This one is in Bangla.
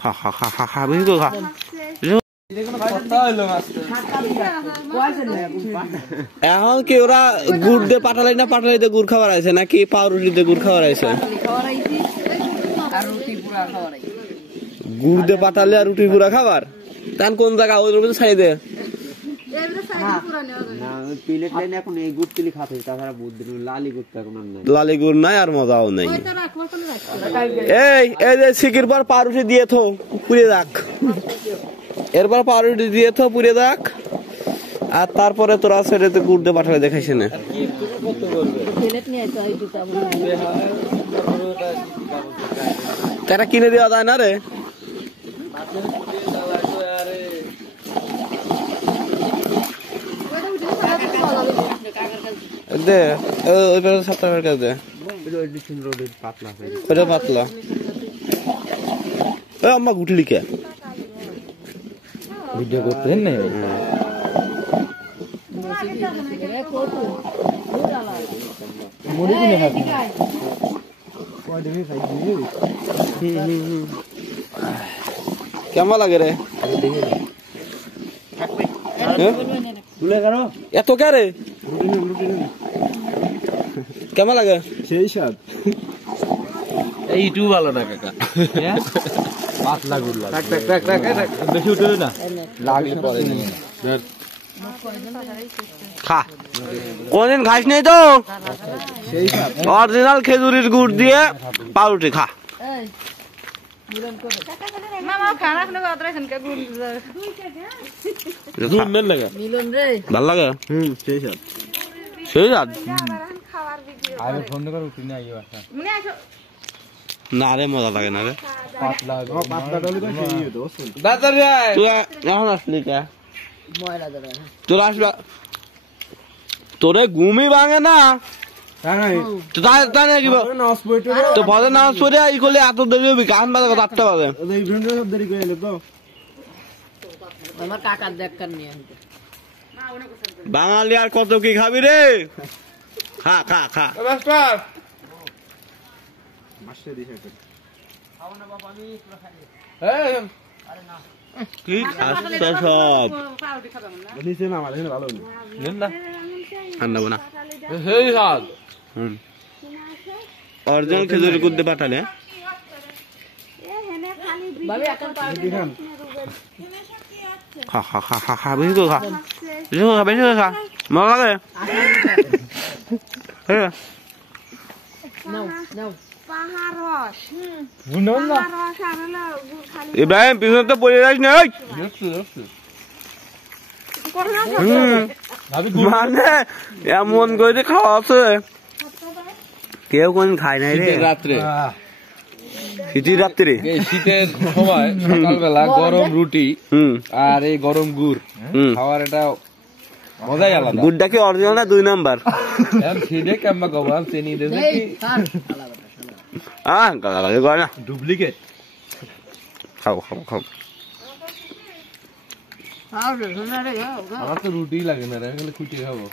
খা খা খা খা খা বেশি করে খা এখন কি ওরা গুড় দিয়ে পাঠালাই না পাঠালাই দিয়ে গুড় খাবার আছে নাকি পাউরুটি দিয়ে গুড় খাবার আছে গুড় দিয়ে পাঠালে আর রুটি গুড়া খাবার তান কোন জায়গা ওই ছাই দে লালি গুড় নাই আর মজাও নাই এই যে শিকির পর পাউরুটি দিয়ে থো পুড়ে রাখ এরপর পাউরুটি দিয়ে থো পুড়ে রাখ আর তারপরে তোরা সেটাতে গুড় দিয়ে পাঠালে দেখাইছে না তারা কিনে দেওয়া যায় না রে দে ওই পাশে 7 টাকার কাছে দে ওটা পাতলা ওই আম্মা গুটলি কে ভিডিও করতেন না মুড়ি কিনে খাবি কেমন লাগে রে এত কে রে কেমন লাগে সেই স্বাদ এইটু ভালো না কাকা পাতলা গুড় লাগে বেশি উঠে না লাগে পরে খা কোনদিন খাস নাই তো সেই স্বাদ অরিজিনাল খেজুরের গুড় দিয়ে পাউরুটি খা মামা খানা আপনি কতরাছেন কে গুড় গুড় মেল লাগে মিলন রে ভালো লাগে সেই স্বাদ সেই স্বাদ খাওয়ার ভিডিও আরে ফোন করে উঠি না আইও আসা মনে আসো না রে মজা লাগে না রে পাতলা ডলি তো সেই হতো দাদা রে তুই এখন আসলি কে ময়লা দাদা তোর আসবা তোরে ঘুমই ভাঙে না তো তাই নাকি তো ভজে নামাজ পড়ে ই করলে এত দেরি হবে কান বাজে 8টা বাজে এই ভিডিও সব দেরি করে এলো তো আমার কাকার দেখকার নিয়ে বাঙালি আর কত কি খাবি রে খা খা খা মাস্টার মাস্টার দিছে খাও না বাবা আমি পুরো খাই এই আরে না কি খাচ্ছে সব পাউরুটি খাবে না নিচে না আমার এখানে ভালো নেন না আনবো না এই হাত অরিজিনাল খেজুরের গুড় দিয়ে পাঠালে ভাবি এখন পাউরুটি খান খা খা খা খা খা বেশি করে খা বেশি করে খা বেশি করে খা মজা লাগে ইব্রাহিম পিছনে তো পড়ে যাস না মানে এমন করে খাওয়া আছে কেউ কোন খায় নাই রে রাত্রে শীতের রাত্রে শীতের সময় সকালবেলা গরম রুটি আর এই গরম গুড় খাওয়ার এটা মজাই আলাদা গুড়টা কি অরিজিনাল না 2 নাম্বার খেয়ে কেমন গবান চিনি দেবে কি গালা লাগে গয় না ডুপ্লিকেট খাও খাও খাও আমার তো রুটি লাগে না রে খুঁটি খাবো